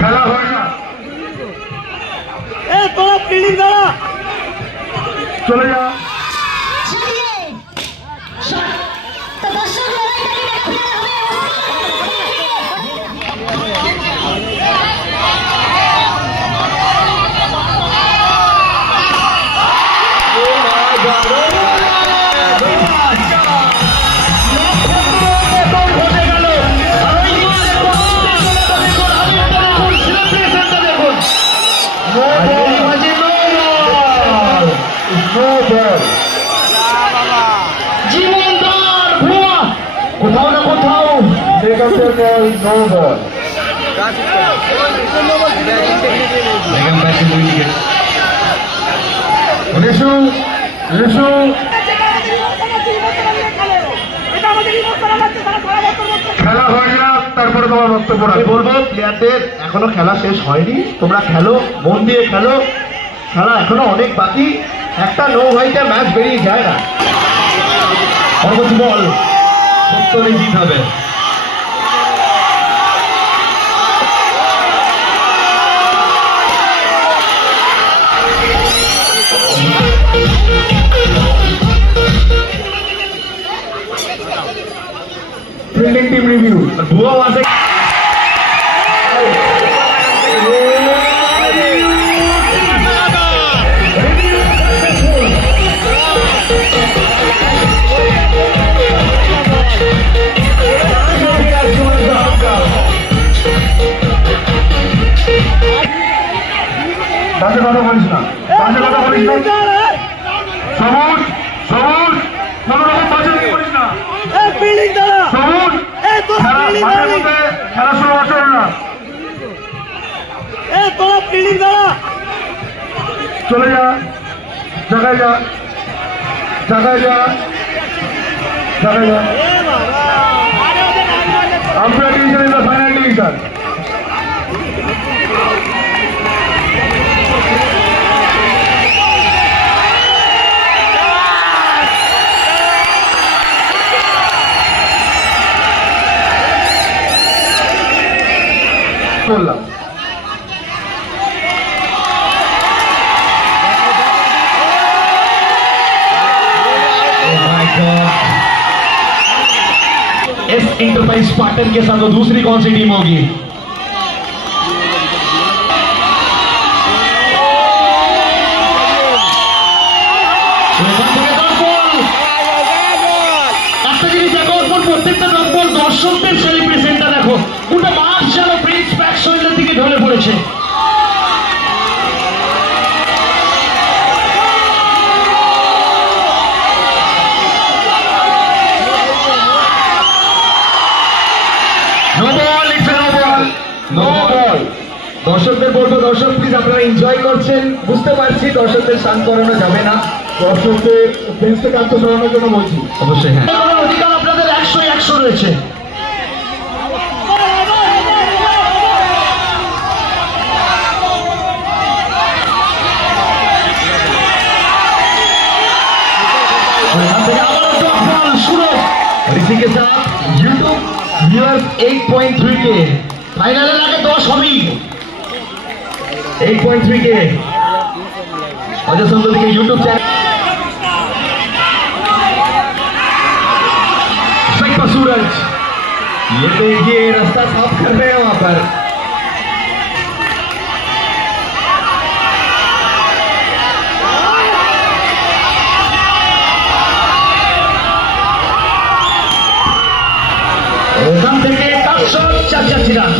খেলা হয় না, তোরা ফিল্ডিং দাঁড়া, চলে যা। কোথাও না কোথাও বেগমের ball, no ball. Begum batting wicket. Rishu Rishu খেলা হয় না, তারপরে তোমার বক্তব্য বলবো। প্লেয়ারদের এখনো খেলা শেষ হয়নি, তোমরা খেলো, মন দিয়ে খেলো, খেলা এখনো অনেক বাকি। একটা নো হোয়াইটে ম্যাচ বেরিয়ে যায় না। পরবর্তী বল সত্তরে জিত হবে। ফিল্ডিং টিম রিভিউ ভুয়া আছে। বাজে কথা বলিস না, বাজে কথা বলিস না। সবুজ সবুজ কোন রকম বাজে করিস না। সবুজ খেলা শুরু হচ্ছে না, তোরা ফিল্ডিং দাঁড়া, চলে যা, জায়গায় যা, জায়গায় যা, জায়গায় যা। Umpire division is the final division. বললাম एस इंटरप्राइज पार्टनर के साथ वो दूसरी कौन सी टीम होगी? প্রত্যেকটা নম্বর দর্শকদের সেলিব্রেশনটা দেখো, গোটা মাঠ যেন প্রিন্স ব্যাক শোল্ডার দিকে ঢলে পড়েছে। দর্শকদের বলবো, দর্শক প্লিজ আপনারা এনজয় করছেন, বুঝতে পারছি দর্শকদের শান্ত করানো যাবে না, দর্শকদের বেঞ্চ থেকে আনতে সরানোর জন্য বলছি। অবশ্যই হ্যাঁ, অধিকার আপনাদের 100 রয়েছে। इसी के साथ YouTube व्यूअर्स 8.3 के फाइनल आगे 10 हबी 8.3 के अजय संदोल के YouTube चैनल सूरज, ये देखिए रास्ता साफ कर रहे हैं वहां पर। ওখান থেকে 484 রান।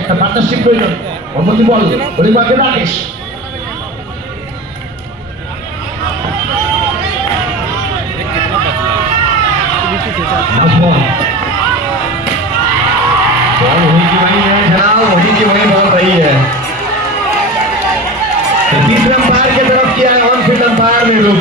একটা পার্টনারশিপ প্রয়োজন। অন্যটি বল পরিবারকে রাকেশ बॉल वही की वही है जनाब, वही की वही बॉल रही है। तीसरे अंपायर की तरफ किया है, ऑन फील्ड अंपायर ने रुक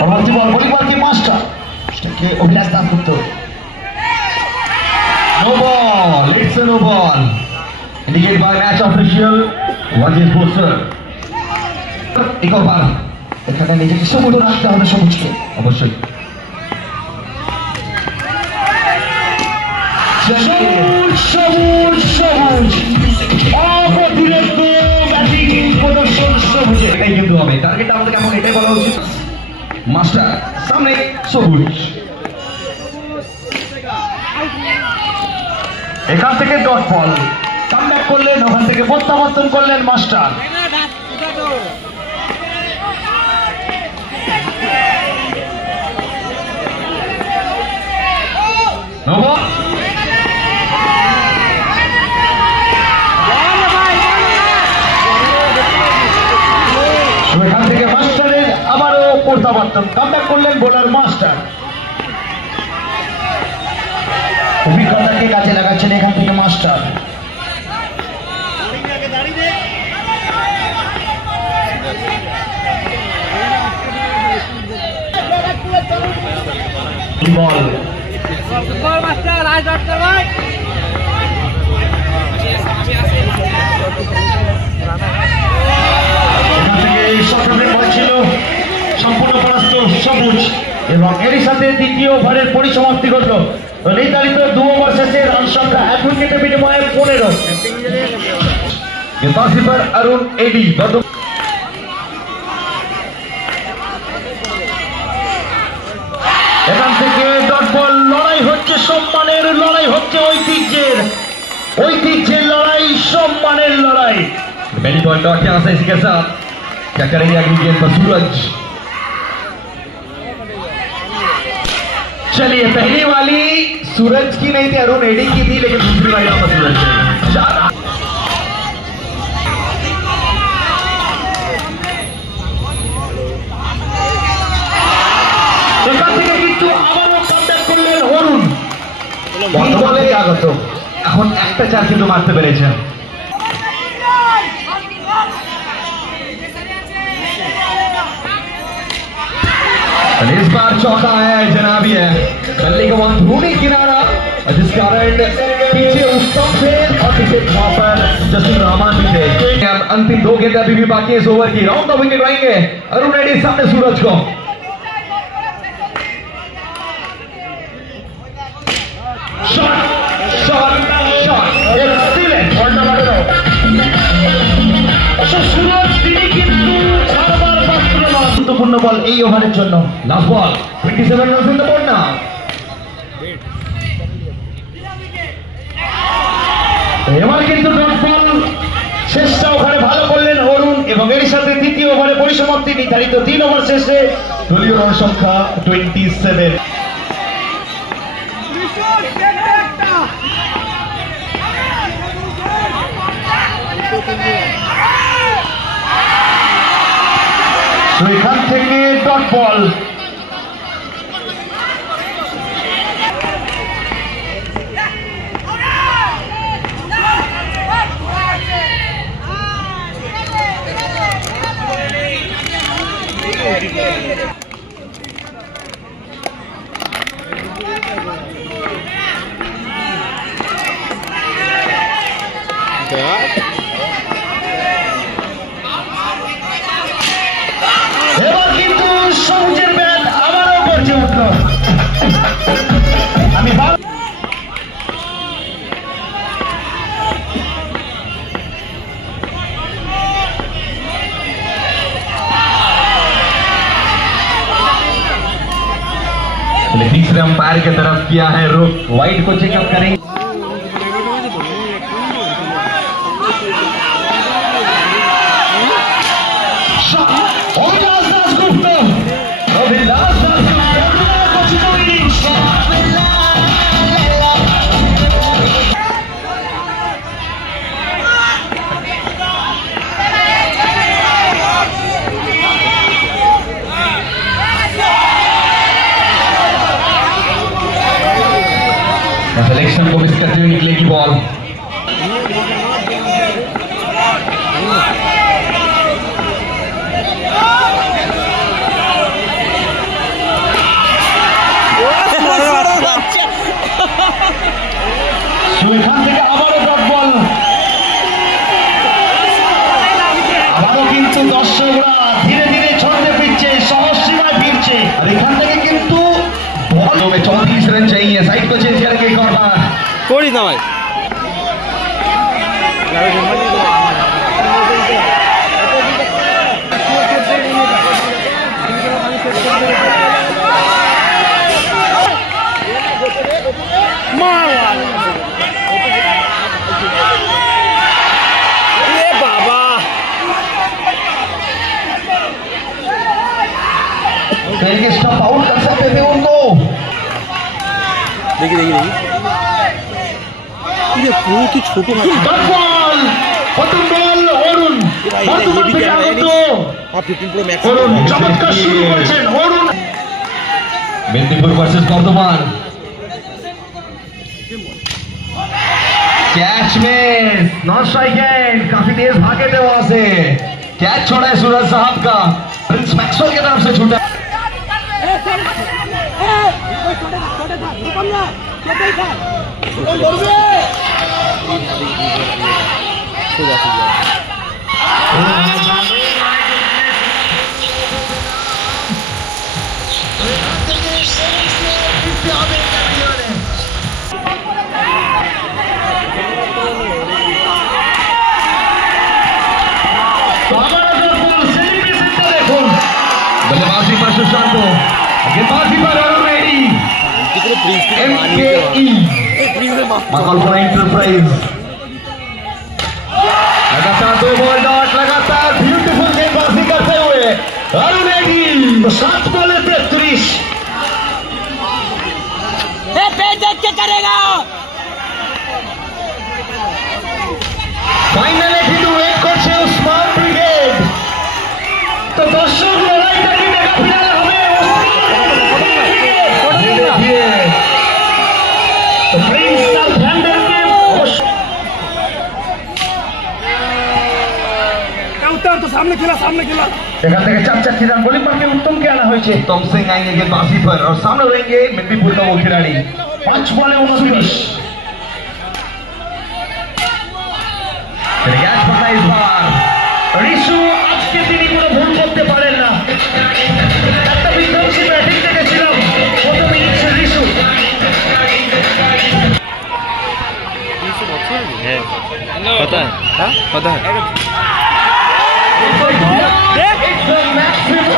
পরবর্তী বল ভলিবল কি মাস্টার সেটাকে Abhilash Dasgupta no ball it's no ball indicate by match official ওয়াজিস বোসার ইকোবার এখানে নিজেকে সবুজ রাখতে হবে সবুজকে অবশ্যই সবুজ সবুজ সবুজ অপ্রতিরোধ ব্যাটিং প্রদর্শন সবুজে এটাই কিন্তু হবে টার্গেট আমাদের কেমন এটাই বলা উচিত মাস্টার সামনে সবুজ এখান থেকে ডট বল কামব্যাক করলেন ওখান থেকে প্রত্যাবর্তন করলেন মাস্টার এখান থেকে মাস্টারের আবারও প্রত্যাবর্তন কামব্যাক করলেন বোলার মাস্টার অভিজ্ঞতাকে কাজে লাগাচ্ছেন এখান থেকে মাস্টার বল ছিল সম্পূর্ণ পরাস্ত সবুজ এবং এরই সাথে দ্বিতীয় ওভারের পরিসমাপ্তি ঘটল নির্ধারিত 2 ওভার শেষে রান সংখ্যা এক উইকেটের বিনিময়ে 15 গোলকিপার অরুণ এডি এখান থেকে ডট বল লড়াই হচ্ছে সম্মানের লড়াই হচ্ছে ঐতিহ্যের লড়াই সম্মানের लड़ाई पहली बॉल डॉट यहां से इसके साथ क्या करेंगे अगली गेंद पर सूरज चलिए पहली वाली सूरज की नहीं थी अरुण एडी की थी लेकिन दूसरी वाली यहां पर सूरज কিন্তু আবারও কন্ট্যাক্ট করলেন অরুণ বলে আগত এখন একটা চার কিন্তু মারতে পেরেছেন इस बार चौका आया है जनाबी है बल्ले का अंदरूनी किनारा जिस कारण पीछे उत्तम से और पीछे वहां पर जसीम रहमान भी थे अंतिम 2 गेंद अभी भी बाकी है इस ओवर की राउंड द विकेट आएंगे अरुण एडी सामने सूरज को shot shot shot excellent Suraj তিনি কিন্তু বারবার গুরুত্বপূর্ণ বল এই ওভারের জন্য last ball 27 runs in the board now এবার কিন্তু ডট বল শেষটা ওভারে ভালো করলেন অরুণ এবং এর সাথে দ্বিতীয় ওভারে পরিসমাপ্তি নির্ধারিত 3 ওভার শেষে দলীয় রান সংখ্যা 27 এখান থেকে ডট বল এবার কিন্তু সবুজের ব্যাট আবারও গর্জে উঠল আমি तीसरे अंपायर की तरफ किया है रुख वाइट को चेकअप करेंगे सिलेक्शन को मिस करते हुए निकलेगी बॉल এখান থেকে আবারও ডট বল, আবারও কিন্তু দর্শকরা ধীরে ধীরে ছড়তে ফিরছে, সহজ সীমায় ফিরছে। আর এখান থেকে কিন্তু বল 34 रन चाहिए, साइड को चेंज करके एक और बार कोड़ी ना भाई बाबा कहीं स्टंप आउट कर सकते थे उनको। देखिए देखिए देखिए ये बहुत ही छोटे बॉल प्रथम बॉल অরুণ, ये भी क्या है और 15 प्रो मैक्स অরুণ চমৎকার শুরু করেছেন অরুণ। মেদিনীপুর ভার্সেস বর্ধমান, कैच में नॉन स्ट्राइक एंड काफी तेज भागे थे वहां से, कैच छोड़ा है सूरज साहब का, प्रिंस मैक्सवेल की तरफ से छूटा। बल्लेबाजी पर सुशांत, गेंदबाजी पर अरुण रेड्डी, एंटरप्राइज लगातार 2 बॉल डॉट, लगातार ब्यूटीफुल गेंदबाजी करते हुए अरुण रेड्डी 7 बॉले 33। देख के करेगा फाइनले কিন্তু ওয়েট করছে উসমান ব্রিগেড। তো দর্শক লড়াইটা কি মেগা ফিনালে হবে? দেখিয়ে তো প্রিন্স সাউথহ্যাম্পটনকে काउंटर तो सामने खेला এখান থেকে 4 রান বোলিং পার্কে উত্তমকে আনা হয়েছে। उत्तम सिंह आएंगे गेंदबाजी पर और सामने रहेंगे मेदिनीपुर का वो खिलाड़ी। 5 बॉले 29। कैच पकड़ा इस बार রিশু, আজকে তিনি কোনো ভুল করতে পারেন না। একটা বিধ্বংসী ব্যাটিং দেখেছিলাম প্রথম ইনিংসে রিশু। पता है हाँ पता है It's a maximum.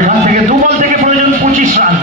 এখান থেকে 2 বল থেকে প্রয়োজন 25 রান।